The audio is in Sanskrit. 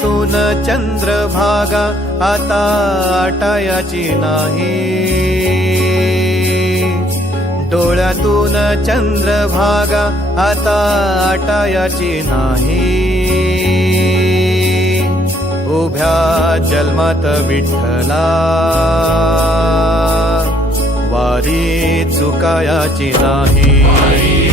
तो न चंद्रभागा आता आटाया ची नहीं न चंद्रभागा आता आटाया ची उभ्या जलमत बिठला वारी चुकाया नाही